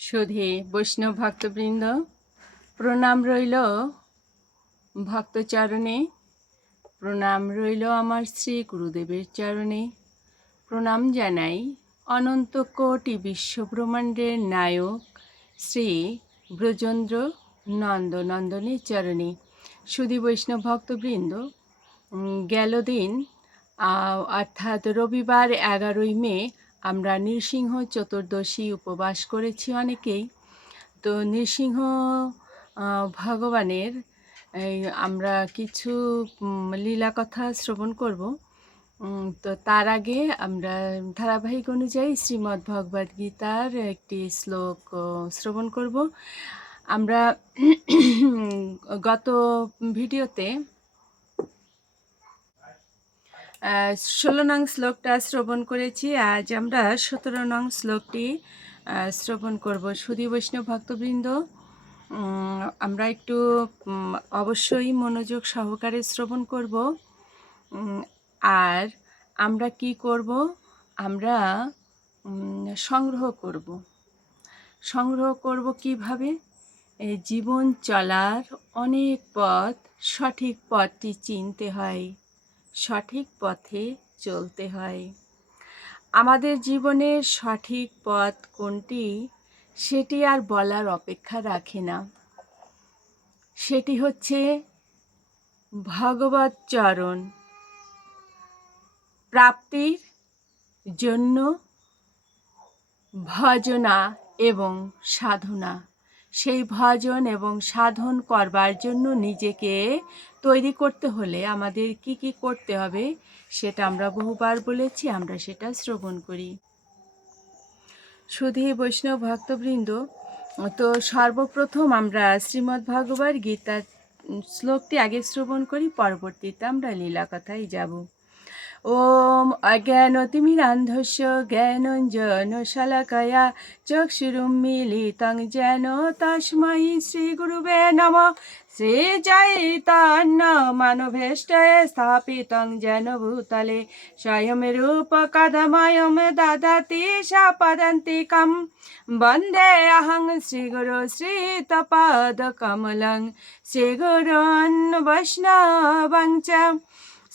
সুধী, বৈষ্ণব ভক্তবৃন্দ, প্রণাম রইল ভক্তচরণে। প্রণাম রইল আমার শ্রী গুরুদেবের চরণে। প্রণাম জানাই অনন্ত কোটি বিশ্বব্রহ্মাণ্ডের নায়ক শ্রী ব্রজেন্দ্র নন্দনন্দনের চরণে। সুধী, বৈষ্ণব ভক্তবৃন্দ গেল দিন অর্থাৎ রবিবার এগারোই মে আমরা নৃসিংহ চতুর্দশী উপবাস করেছি অনেকেই। তো নৃসিংহ ভগবানের আমরা কিছু লীলা কথা শ্রবণ করব। তো তার আগে আমরা ধারাবাহিক অনুযায়ী শ্রীমদ্ ভগবদ গীতার একটি শ্লোক শ্রবণ করব। আমরা গত ভিডিওতে ষোলো নং শ্লোকটা শ্রবণ করেছি। আজ আমরা সতেরো নং শ্লোকটি শ্রবণ করব। সুধী বৈষ্ণব ভক্তবৃন্দ আমরা একটু অবশ্যই মনোযোগ সহকারে শ্রবণ করব। আর আমরা কি করব? আমরা সংগ্রহ করব। সংগ্রহ করব কীভাবে? জীবন চলার অনেক পথ, সঠিক পথটি চিনতে হয়। সঠিক পথে চলতে হয়। আমাদের জীবনের সঠিক পথ কোনটি সেটি আর বলার অপেক্ষা রাখে না। সেটি হচ্ছে ভগবত চরণ। প্রাপ্তির জন্য ভজনা এবং সাধনা। সেই ভজন এবং সাধন করবার জন্য নিজেকে তৈরি করতে হলে আমাদের কি কি করতে হবে সেটা আমরা বহুবার বলেছি, আমরা সেটা শ্রবণ করি। সুধী বৈষ্ণব ভক্তবৃন্দ, তো সর্বপ্রথম আমরা শ্রীমদ্ ভগবত গীতার শ্লোকটি আগে শ্রবণ করি, পরবর্তীতে আমরা লীলা কথায় যাব। ওম অজ্ঞানতিমিরান্ধস্য জ্ঞানঞ্জন শলাকয়া চক্ষুরুমিলিতং যেন তস্মৈ শ্রীগুরুবে নম। শ্রীচৈতন্য মানভেষ্টয়ে স্থাপিতং যেন ভূতলে স্বয়ং রূপ রূপকদময়ম দদতি সপদন্তিকম। বন্দে অহং শ্রীগুরু শ্রীতপদকমলং। শ্রীগুরুन् वैष्णवं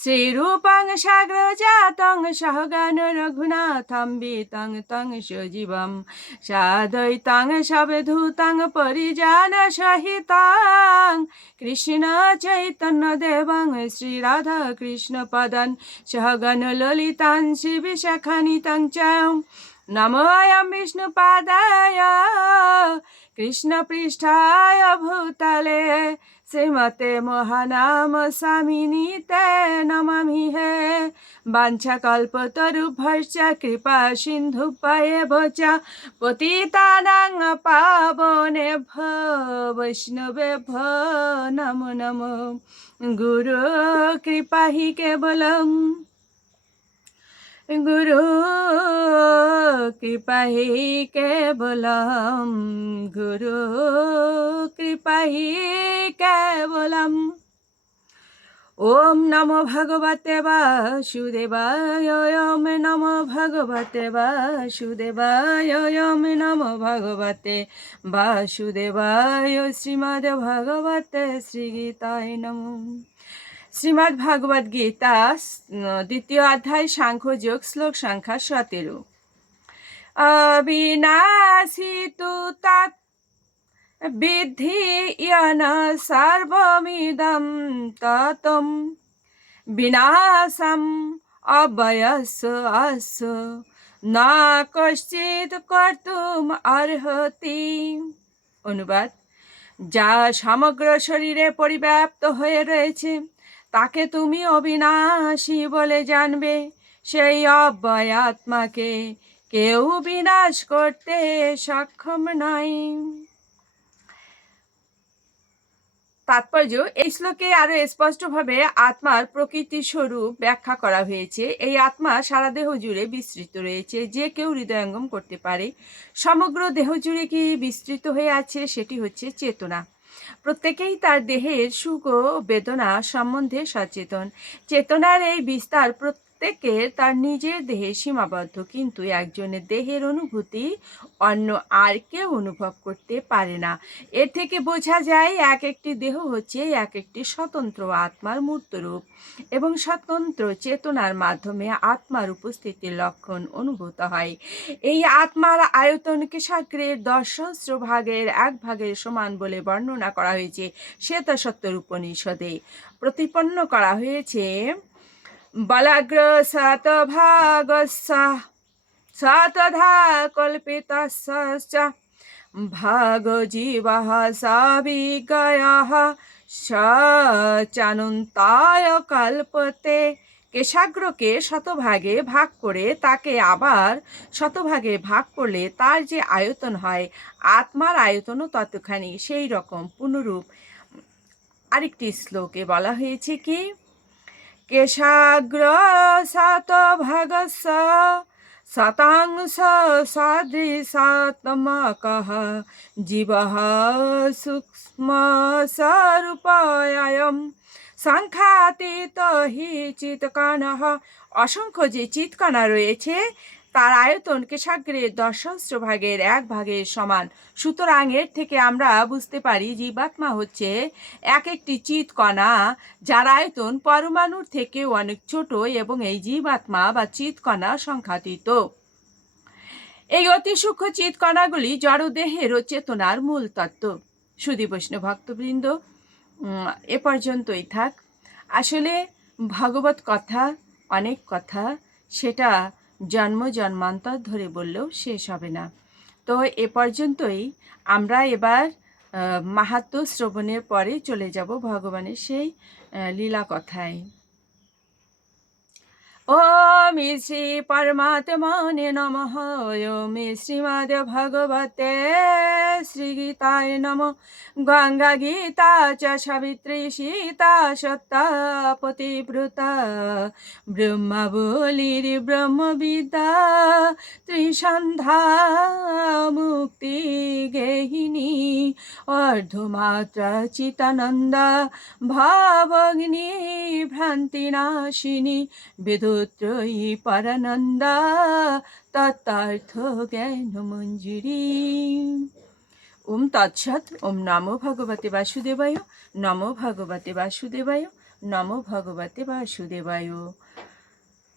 শ্রীরূপং সাগ্রজাতং সহগান রঘুনাথম বিতং তং সজীবম সাধৈতং সবধূতং পরিজান সহিতং। কৃষ্ণ চৈতন্য দেবং শ্রীরাধা কৃষ্ণ পদন সহগণ ললিতাং শ্রী বিশাখানিতং চ নমোয়ম বিষ্ণুপাদায়। কৃষ্ণপৃষ্ঠায় ভূতলে। শ্রীমতে মহানাম স্বামিনীতে নমামি হে বাঞ্ছা কল্পতরুভশ্চ কৃপা সিন্ধু পায়ে ভচা পতিতানাং পাবনে ভ বৈষ্ণবে ভ নম নম গুরু কৃপা হি কেবলম গুরু কৃপা হি কেবলম গুরু কৃপাহি কেবলম। ওম নমো ভগবতে বাসুদেবায়, ওম নমো ভগবতে বাসুদেবায়, ওম নমো ভগবতে বাসুদেবায়। শ্রীমদ্ ভগবতে শ্রীগীতায় নমো। শ্রীমদ্ ভাগবত গীতা দ্বিতীয় অধ্যায় সাংখ্যযোগ শ্লোক সংখ্যা সতেরো। অবিনাশী তু তৎ বিদ্ধি ইয়ন সর্বমিদম ততম বিনাশম অবয়স আস না কশ্চিৎ কর্তুম অর্হতি অনুবাদ, যা সমগ্র শরীরে পরিব্যাপ্ত হয়ে রয়েছে, তাকে তুমি অবিনাশী বলে জানবে। সেই অব্যয় আত্মাকে কেউ বিনাশ করতে সক্ষম নয়। তাৎপর্য এই শ্লোকে আরও স্পষ্টভাবে আত্মার প্রকৃতি স্বরূপ ব্যাখ্যা করা হয়েছে। এই আত্মা সারা দেহ জুড়ে বিস্তৃত রয়েছে, যে কেউ হৃদয়ঙ্গম করতে পারে। সমগ্র দেহ জুড়ে কি বিস্তৃত হয়ে আছে সেটি হচ্ছে চেতনা। প্রত্যেকেই তার দেহের সুখ ও বেদনা সম্বন্ধে সচেতন। চেতনার এই বিস্তার প্রত্যেক প্রত্যেকের তার নিজের দেহে সীমাবদ্ধ, কিন্তু একজনের দেহের অনুভূতি অন্য আর কেউ অনুভব করতে পারে না। এর থেকে বোঝা যায়, এক একটি দেহ হচ্ছে এক একটি স্বতন্ত্র আত্মার মূর্তরূপ এবং স্বতন্ত্র চেতনার মাধ্যমে আত্মার উপস্থিতির লক্ষণ অনুভূত হয়। এই আত্মার আয়তনকে সাগ্রের দশ সহস্র ভাগের এক ভাগের সমান বলে বর্ণনা করা হয়েছে শ্বেতসত্তর উপনিষদে। প্রতিপন্ন করা হয়েছে বলাগ্র শতভাগস্য শতধা কল্পিতস্য ভাগ জীবः সাবিগয়ः সচানন্তায় কল্পতে কেশাগ্রকে শতভাগে ভাগ করে তাকে আবার শতভাগে ভাগ করলে তার যে আয়তন হয়, আত্মার আয়তনও ততখানি। সেই রকম পুনরূপ আরেকটি শ্লোকে বলা হয়েছে কি? কেশাগ্র ভগস শতাংশ সদৃশাত্মক জীব সূক্ষ্ম স্বরূপায়ম সংখ্যাতীত হি চিৎকণः অসংখ্য যে চিৎকণা রয়েছে তার আয়তন কেশাগ্রের দশ সহস্র ভাগের এক ভাগের সমান। সুতরাং এর থেকে আমরা বুঝতে পারি জীবাত্মা হচ্ছে এক একটি চিৎকণা যার আয়তন পরমাণুর থেকেও অনেক ছোট এবং এই জীবাত্মা বা চিৎকণা সংখ্যাতীত এই অতি সূক্ষ্ম চিৎকণাগুলি জড়দেহের ও চেতনার মূল তত্ত্ব। সুদী বৈষ্ণব ভক্তবৃন্দ এ পর্যন্তই থাক। আসলে ভগবত কথা অনেক কথা, সেটা জন্ম জন্মান্তর ধরে বললেও শেষ হবে না। তো এ পর্যন্তই। আমরা এবার মাহাত্ম শ্রবণের পরে চলে যাব ভগবানের সেই লীলা কথায় ওম শ্রী পরমাত্মনে নমঃ ওম শ্রীমদ ভগবতে শ্রীগীতায় নম গঙ্গা গীতা চ সাবিত্রী সীতা সত্তা পতিব্রতা ব্রহ্মাবলীর ব্রহ্মবিদ্যা ত্রিসন্ধ্যা মুক্তি গেহিনী বেদত্রয়ী পরানন্দা তত্তার্থ জ্ঞান মঞ্জুরি ওম তৎসৎ ওম নমো ভগবতে বাসুদেবায় নমো ভগবতে বাসুদেবায় নমো ভগবতে বাসুদেবায়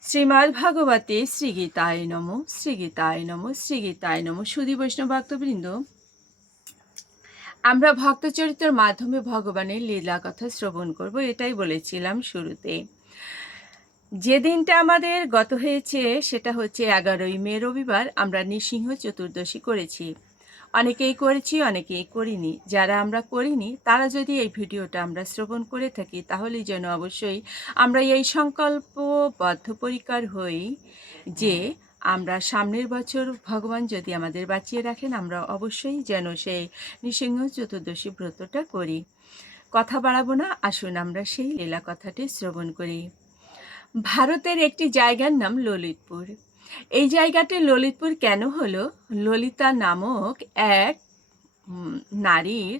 শ্রীমদ্ ভগবতে শ্রীগীতায় নম শ্রীগীতায় নম শ্রীগীতায় নম সুদী বৈষ্ণব ভক্তবৃন্দ আমরা ভক্তচরিত্রের মাধ্যমে ভগবানের লীলা কথা শ্রবণ করব, এটাই বলেছিলাম শুরুতে। যে দিনটা আমাদের গত হয়েছে সেটা হচ্ছে এগারোই মে, রবিবার আমরা নৃসিংহ চতুর্দশী করেছি। অনেকেই করেছি, অনেকেই করিনি। যারা আমরা করিনি, তারা যদি এই ভিডিওটা আমরা শ্রবণ করে থাকি, তাহলে যেন অবশ্যই আমরা এই সংকল্প বদ্ধপরিকার হই যে আমরা সামনের বছর ভগবান যদি আমাদের বাঁচিয়ে রাখেন, আমরা অবশ্যই যেন সেই নৃসিংহ চতুর্দশী ব্রতটা করি। কথা বাড়াবো না, আসুন আমরা সেই লীলা কথাটি শ্রবণ করি। ভারতের একটি জায়গার নাম ললিতপুর। এই জায়গাটি ললিতপুর কেন হলো? ললিতা নামক এক নারীর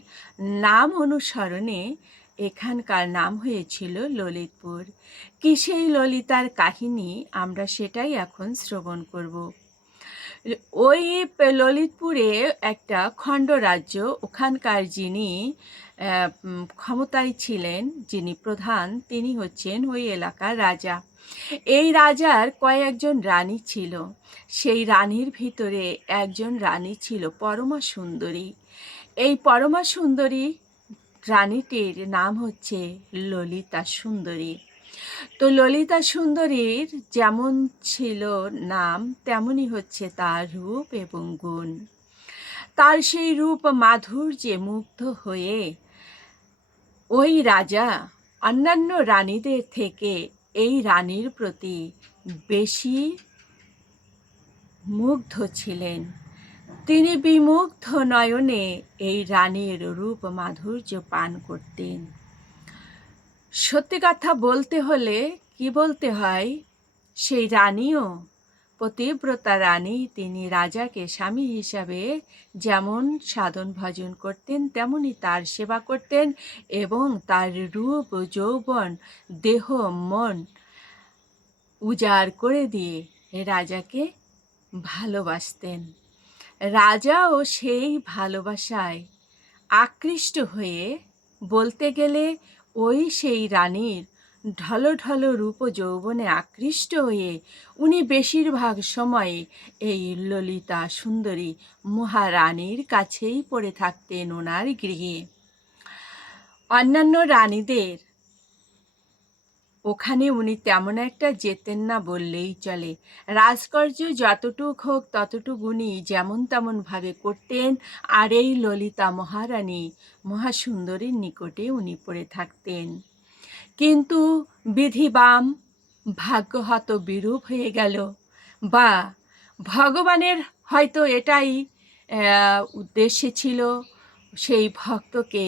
নাম অনুসরণে এখানকার নাম হয়েছিল ললিতপুর। কি সেই ললিতার কাহিনী আমরা সেটাই এখন শ্রবণ করব। ওই ললিতপুরে একটা খণ্ডরাজ্য ওখানকার যিনি ক্ষমতায় ছিলেন, যিনি প্রধান, তিনি হচ্ছেন ওই এলাকার রাজা। এই রাজার কয়েকজন রানী ছিল। সেই রানীর ভিতরে একজন রানী ছিল পরমা সুন্দরী। এই পরমা সুন্দরী রানীটির নাম হচ্ছে ললিতা সুন্দরী। তো ললিতা সুন্দরীর যেমন ছিল নাম তেমনই হচ্ছে তার রূপ এবং গুণ। তার সেই রূপ মাধুর্যে মুগ্ধ হয়ে ওই রাজা অন্যান্য রানীদের থেকে এই রানীর প্রতি বেশি মুগ্ধ ছিলেন। তিনি বিমুগ্ধ নয়নে এই রানীর রূপ মাধুর্য পান করতেন। সত্যি কথা বলতে হলে কি বলতে হয়? সেই রানীও পতিব্রতা রানী তিনি রাজাকে স্বামী হিসাবে যেমন সাধন ভজন করতেন, তেমনি তার সেবা করতেন এবং তার রূপ, যৌবন, দেহ, মন উজাড় করে দিয়ে রাজাকে ভালোবাসতেন। রাজাও সেই ভালোবাসায় আকৃষ্ট হয়ে বলতে গেলে ওই সেই রানীর ঢলঢল রূপ যৌবনে আকৃষ্ট হয়ে উনি বেশিরভাগ সময়ে এই ললিতা সুন্দরী মহারানীর কাছেই পড়ে থাকতেন ওনার গৃহে। অন্যান্য রানীদের ওখানে উনি তেমন একটা যেতেন না বললেই চলে। রাজকার্য যতটুক হোক ততটুক উনি যেমন তেমনভাবে করতেন আর এই ললিতা মহারানী মহাসুন্দরীর নিকটে উনি পড়ে থাকতেন। কিন্তু বিধিবাম ভাগ্যহত বিরূপ হয়ে গেল। বা, ভগবানের হয়তো এটাই উদ্দেশ্য ছিল সেই ভক্তকে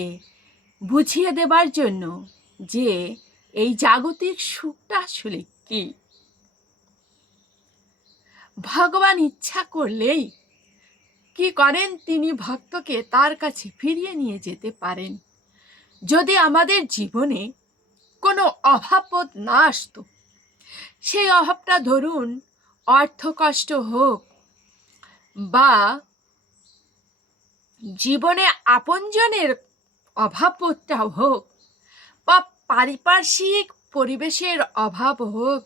বুঝিয়ে দেবার জন্য যে এই জাগতিক সুখটা আসলে কি। ভগবান ইচ্ছা করলেই কি করেন তিনি ভক্তকে তার কাছে ফিরিয়ে নিয়ে যেতে পারেন। যদি আমাদের জীবনে কোনো অভাববোধ না আসতো। সেই অভাবটা ধরুন অর্থকষ্ট হোক বা জীবনে আপনজনের অভাববোধটা হোক বা পারিপার্শ্বিক পরিবেশের অভাব হোক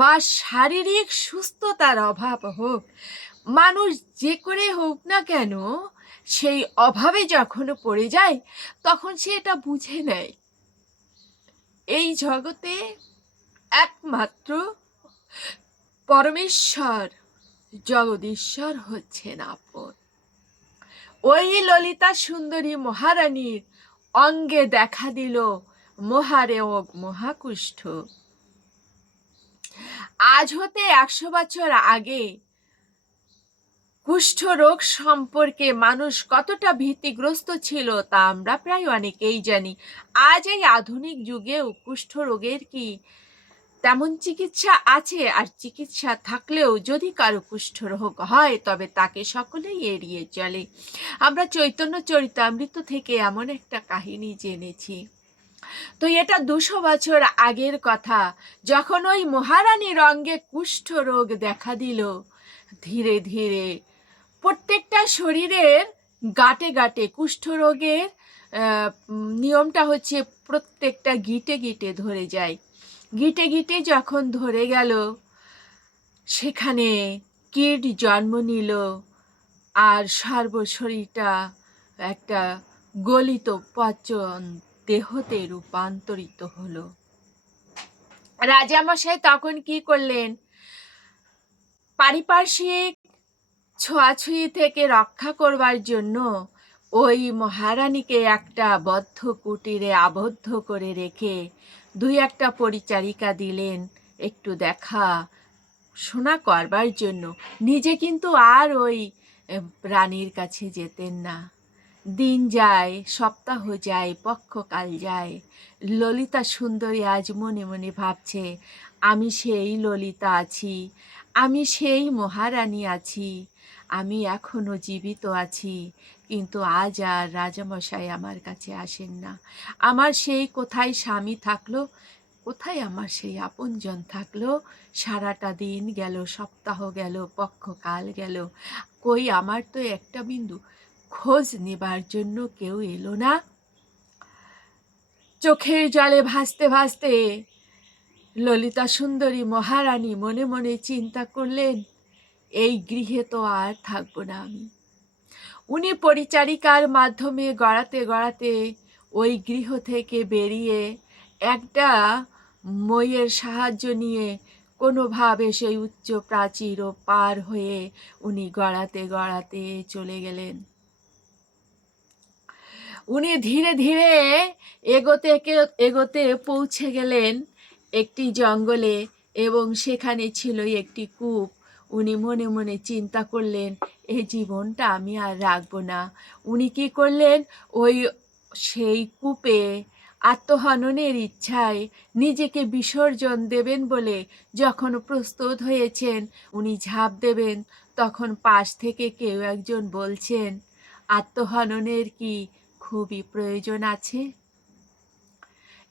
বা শারীরিক সুস্থতার অভাব হোক, মানুষ যে করে হোক না কেন সেই অভাবে যখন পড়ে যায় তখন সে এটা বুঝে নেয়। এই জগতে একমাত্র পরমেশ্বর, জগদীশ্বর হচ্ছেন আপন। ওই ললিতা সুন্দরী মহারানীর অঙ্গে দেখা দিল মহারেওক মহাকুষ্ঠ। আজ হতে একশো বছর আগে কুষ্ঠ রোগ সম্পর্কে মানুষ কতটা ভীতিগ্রস্ত ছিল তা আমরা প্রায় অনেকেই জানি। আজ এই আধুনিক যুগেও কুষ্ঠ রোগের কি তেমন চিকিৎসা আছে? আর চিকিৎসা থাকলেও যদি কারও কুষ্ঠ রোগ হয়, তবে তাকে সকলেই এড়িয়ে চলে। আমরা চৈতন্য চরিতামৃত থেকে এমন একটা কাহিনী জেনেছি। তো এটা দুশো বছর আগের কথা। যখন ওই মহারানীর অঙ্গে কুষ্ঠ রোগ দেখা দিল, ধীরে ধীরে প্রত্যেকটা শরীরের গাটে গাটে কুষ্ঠ রোগের নিয়মটা হচ্ছে প্রত্যেকটা গিটে গিটে ধরে যায়। গিটে গিটে যখন ধরে গেল, সেখানে কীট জন্ম নিল আর সর্বশরীরটা একটা গলিত পচন দেহতে রূপান্তরিত হলো। রাজামশাই তখন কি করলেন? পারিপার্শ্বিক ছোঁয়াছুঁয়ি থেকে রক্ষা করবার জন্য ওই মহারানীকে একটা বদ্ধ কুটিরে আবদ্ধ করে রেখে দুই একটা পরিচারিকা দিলেন, একটু দেখা শোনা করবার জন্য। নিজে কিন্তু আর ওই রানীর কাছে যেতেন না। দিন যায়, সপ্তাহ যায়, পক্ষকাল যায়। ললিতা সুন্দরী আজ মনে মনে ভাবছে, আমি সেই ললিতা আছি, আমি সেই মহারানী আছি আমি এখনও জীবিত আছি, কিন্তু আজ আর রাজামশাই আমার কাছে আসেন না। আমার সেই কোথায় স্বামী থাকল, কোথায় আমার সেই আপনজন থাকল, সারাটা দিন গেল, সপ্তাহ গেল, পক্ষকাল গেল, কই আমার তো একটা বিন্দু খোঁজ নেবার জন্য কেউ এলো না। চোখের জলে ভাসতে ভাসতে ললিতা সুন্দরী মহারানী মনে মনে চিন্তা করলেন এই গৃহে তো আর থাকব না আমি। উনি পরিচারিকার মাধ্যমে গড়াতে গড়াতে ওই গৃহ থেকে বেরিয়ে একটা মইয়ের সাহায্য নিয়ে কোনোভাবে সেই উচ্চ প্রাচীর ও পার হয়ে উনি গড়াতে গড়াতে চলে গেলেন। উনি ধীরে ধীরে এগোতে এগোতে পৌঁছে গেলেন একটি জঙ্গলে এবং সেখানে ছিল একটি কূপ। উনি মনে মনে চিন্তা করলেন এই জীবনটা আমি আর রাখব না। উনি কি করলেন? ওই সেই কূপে আত্মহননের ইচ্ছায় নিজেকে বিসর্জন দেবেন বলে যখন প্রস্তুত হয়েছেন, উনি ঝাঁপ দেবেন। তখন পাশ থেকে কেউ একজন বলছেন, আত্মহননের কি খুবই প্রয়োজন আছে?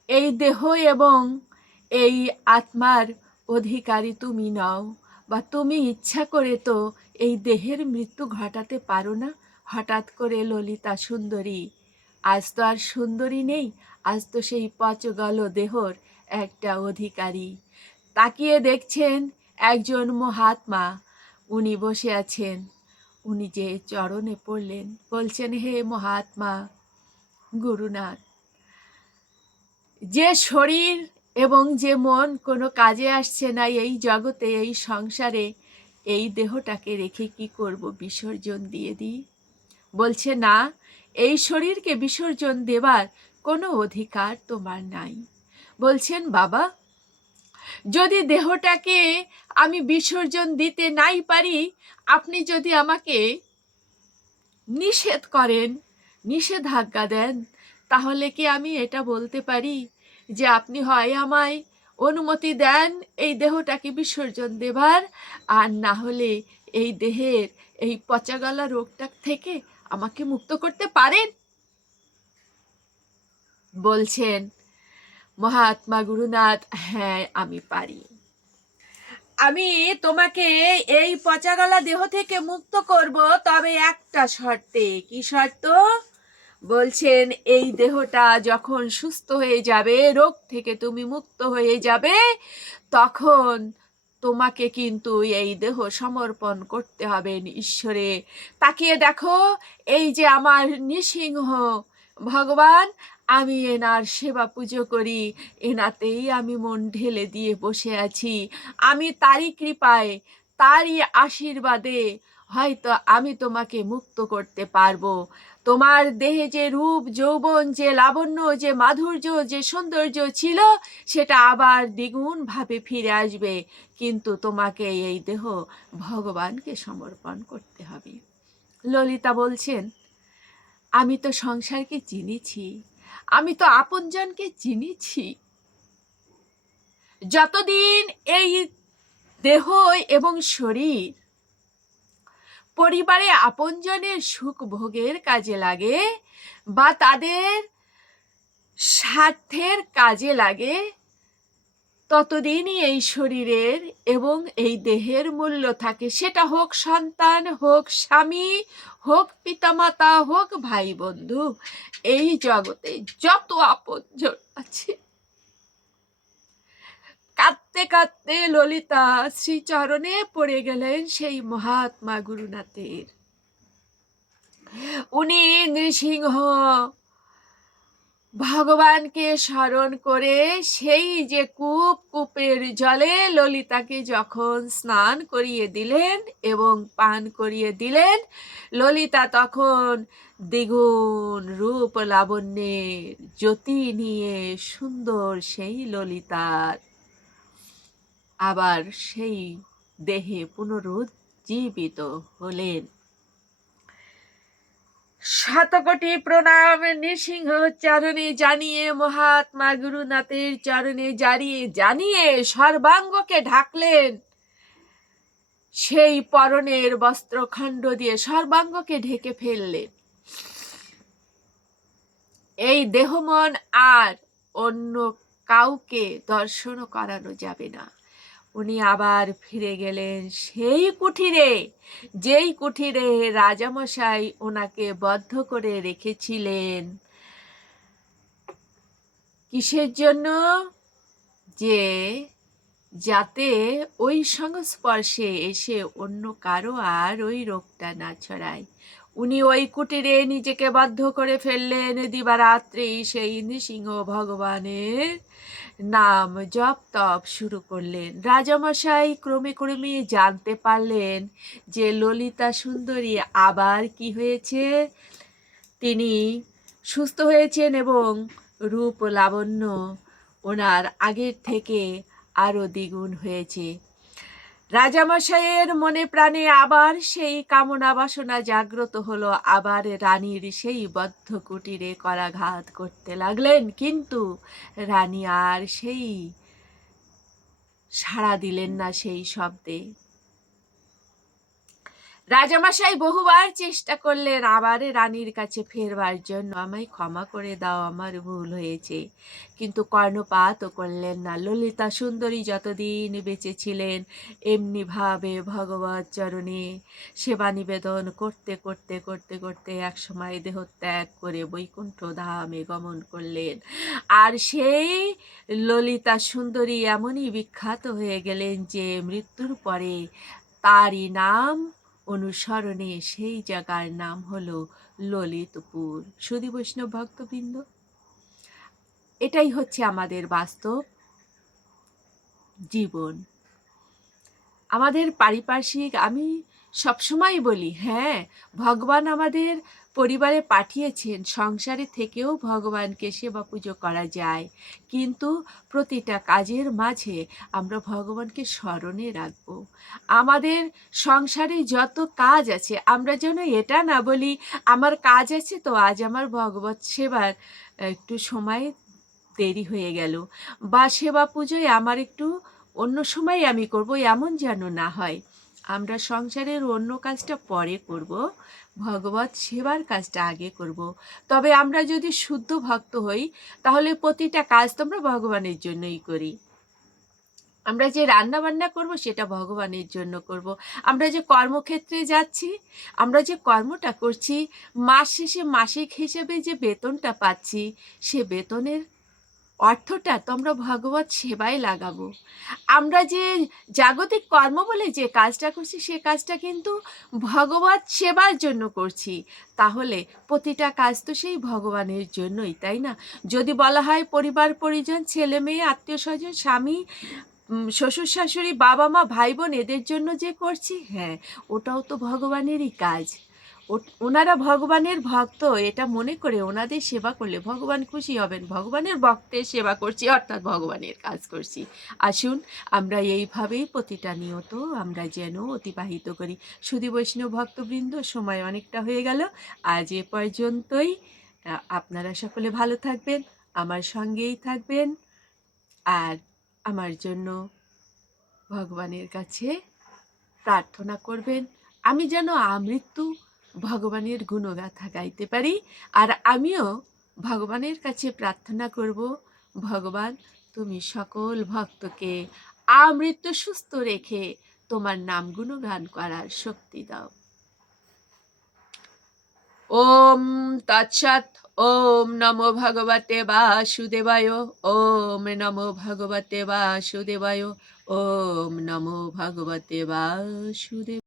এই দেহ এবং এই আত্মার অধিকারী তুমি নাও। বা তুমি ইচ্ছা করে তো এই দেহের মৃত্যু ঘটাতে পারো না? হঠাৎ করে ললিতা সুন্দরী। আজ তো আর সুন্দরী নেই, আজ তো সেই পচগল দেহর একটা অধিকারী। তাকিয়ে দেখছেন একজন মহাত্মা। উনি বসে আছেন। উনি যে চরণে পড়লেন, বলছেন, হে মহাত্মা, গুরুনাথ, যে শরীর এবং যে মন কোনো কাজে আসছে না এই জগতে, এই সংসারে, এই দেহটাকে রেখে কি করব বিসর্জন দিয়ে দিই? বলছে, না, এই শরীরকে বিসর্জন দেবার কোনো অধিকার তোমার নাই। বলছেন, বাবা, যদি দেহটাকে আমি বিসর্জন দিতে নাই পারি, আপনি যদি আমাকে নিষেধ করেন, নিষেধাজ্ঞা দেন, তাহলে কি আমি এটা বলতে পারি? যে আপনি হয় আমায় অনুমতি দেন এই দেহটাকে বিসর্জন দেবার, আর না হলে এই দেহের এই পচাগলা রোগটা থেকে আমাকে মুক্ত করতে পারেন? বলছেন, মহাত্মা গুরুনাথ হ্যাঁ আমি পারি। আমি তোমাকে এই পচাগলা দেহ থেকে মুক্ত করব, তবে একটা শর্তে। কি শর্ত? বলছেন, এই দেহটা যখন সুস্থ হয়ে যাবে, রোগ থেকে তুমি মুক্ত হয়ে যাবে, তখন তোমাকে কিন্তু এই দেহ সমর্পণ করতে হবে ঈশ্বরে। তাকিয়ে দেখো, এই যে আমার নৃসিংহ ভগবান, আমি এনার সেবা পুজো করি। এনাতেই আমি মন ঢেলে দিয়ে বসে আছি। আমি তারই কৃপায়, তারই আশীর্বাদে হয়তো আমি তোমাকে মুক্ত করতে পারব। তোমার দেহে যে রূপ, যৌবন, যে লাবণ্য, যে মাধুর্য, যে সৌন্দর্য ছিল, সেটা আবার দ্বিগুণ ভাবে ফিরে আসবে। কিন্তু তোমাকে এই দেহ ভগবানকে সমর্পণ করতে হবে। ললিতা বলছেন, আমি তো সংসারকে চিনেছি। আমি তো আপনজনকে চিনেছি। যতদিন এই দেহ এবং শরীর পরিবারে আপনজনের সুখ ভোগের কাজে লাগে বা তাদের স্বার্থের কাজে লাগে, ততদিনই এই শরীরের এবং এই দেহের মূল্য থাকে। সেটা হোক সন্তান, হোক স্বামী, হোক পিতামাতা, হোক ভাই বন্ধু এই জগতে যত আপনজন আছে কাঁদতে কাঁদতে ললিতা শ্রীচরণে পড়ে গেলেন সেই মহাত্মা গুরুনাথের। উনি নৃসিংহ। ভগবানকে স্মরণ করে সেই যে কূপ, কূপের জলে ললিতাকে যখন স্নান করিয়ে দিলেন এবং পান করিয়ে দিলেন, ললিতা তখন দ্বিগুণ রূপ লাবণ্যের জ্যোতি নিয়ে সুন্দর সেই ললিতার আবার সেই দেহে পুনরুজ্জীবিত হলেন। শতকোটি প্রণাম নৃসিংহ চরণে জানিয়ে, মহাত্মা গুরুনাথের চরণে জারিয়ে জানিয়ে সর্বাঙ্গকে ঢাকলেন। সেই পরনের বস্ত্রখণ্ড দিয়ে সর্বাঙ্গকে ঢেকে ফেললেন। এই দেহমন আর অন্য কাউকে দর্শন করানো যাবে না। উনি আবার ফিরে গেলেন সেই কুঠিরে। যেই কুঠিরে রাজামশাই ওনাকে বদ্ধ করে রেখেছিলেন। কিসের জন্য? যে যাতে ওই সংস্পর্শে এসে অন্য কারও আর ওই রোগটা না ছড়ায়। উনি ওই কুটিরে নিজেকে বাধ্য করে ফেললেন দিবারাত্রি সেই নৃসিংহ ভগবানের নাম জপ তপ শুরু করলেন। রাজামশাই ক্রমে ক্রমে জানতে পারলেন যে ললিতা সুন্দরী আবার কি হয়েছে। তিনি সুস্থ হয়েছেন এবং রূপ লাবণ্য ওনার আগের থেকে আরও দ্বিগুণ হয়েছে। রাজামশাইয়ের মনে প্রাণে আবার সেই কামনা বাসনা জাগ্রত হলো। আবার রানীর সেই বদ্ধ কুটিরে করাঘাত করতে লাগলেন। কিন্তু রানী আর সেই সাড়া দিলেন না সেই শব্দে। রাজামশাই বহুবার চেষ্টা করলেন আবার রানীর কাছে ফেরবার জন্য। আমায় ক্ষমা করে দাও, আমার ভুল হয়েছে। কিন্তু কর্ণপাতও করলেন না। ললিতা সুন্দরী যতদিন বেঁচে ছিলেন এমনিভাবে ভগবত চরণে সেবা নিবেদন করতে করতে করতে করতে একসময় দেহ ত্যাগ করে বৈকুণ্ঠ ধামে গমন করলেন। আর সেই ললিতা সুন্দরী এমনই বিখ্যাত হয়ে গেলেন যে মৃত্যুর পরে তারই নাম অনুসরণে সেই জায়গার নাম হল ললিতপুর। সুদী বৈষ্ণব ভক্তবৃন্দ, এটাই হচ্ছে আমাদের বাস্তব জীবন। আমাদের পারিপার্শ্বিক আমি সবসময় বলি হ্যাঁ ভগবান আমাদের পরিবারে পাঠিয়েছেন, সংসারে থেকেও ভগবানকে সেবা পুজো করা যায়। কিন্তু প্রতিটা কাজের মাঝে আমরা ভগবানকে স্মরণে রাখব। আমাদের সংসারে যত কাজ আছে, আমরা যেন এটা না বলি, আমার কাজ আছে তো আজ আমার ভগবত সেবার একটু সময় দেরি হয়ে গেল। বা সেবা পুজোয় আমার একটু অন্য সময় আমি করব, এমন যেন না হয়। আমরা সংসারের অন্য কাজটা পরে করব। ভগবত সেবার কাজটা আগে করব। তবে আমরা যদি শুদ্ধ ভক্ত হই, তাহলে প্রতিটা কাজ তো আমরা ভগবানের জন্যই করি। আমরা যে রান্না বান্না করব, সেটা ভগবানের জন্য করব। আমরা যে কর্মক্ষেত্রে যাচ্ছি, আমরা যে কর্মটা করছি, মাস শেষে মাসিক হিসেবে যে বেতনটা পাচ্ছি, সে বেতনের অর্থটা তো আমরা ভগবত সেবায় লাগাবো। আমরা যে জাগতিক কর্ম বলে যে কাজটা করছি, সে কাজটা কিন্তু ভগবত সেবার জন্য করছি। তাহলে প্রতিটা কাজ তো সেই ভগবানের জন্যই, তাই না? যদি বলা হয় পরিবার, পরিজন, ছেলে মেয়ে, আত্মীয় স্বজন, স্বামী শ্বশুর, শাশুড়ি, বাবা মা, ভাই বোন, এদের জন্য যে করছি হ্যাঁ ওটাও তো ভগবানেরই কাজ। ওনারা ভগবানের ভক্ত, এটা মনে করে ওনাদের সেবা করলে ভগবান খুশি হবেন, ভগবানের ভক্তের সেবা করছি, অর্থাৎ ভগবানের কাজ করছি। আসুন, আমরা এইভাবেই প্রতিটা নিয়ত আমরা যেন অতিবাহিত করি। শুধু বৈষ্ণব ভক্তবৃন্দ, সময় অনেকটা হয়ে গেল। আজ এ পর্যন্তই। আপনারা সকলে ভালো থাকবেন, আমার সঙ্গেই থাকবেন। আর আমার জন্য ভগবানের কাছে প্রার্থনা করবেন, আমি যেন আমৃত্যু ভগবানের গুণগাথা গাইতে পারি। আর আমিও ভগবানের কাছে প্রার্থনা করব, ভগবান তুমি সকল ভক্তকে আমৃত্যু সুস্থ রেখে তোমার নাম গুণগান করার শক্তি দাও। ওম তৎসৎ, ওম নমো ভগবতে বাসুদেবায়, ওম নমো ভগবতে বাসুদেবায়, ওম নমো ভগবতে বাসুদেব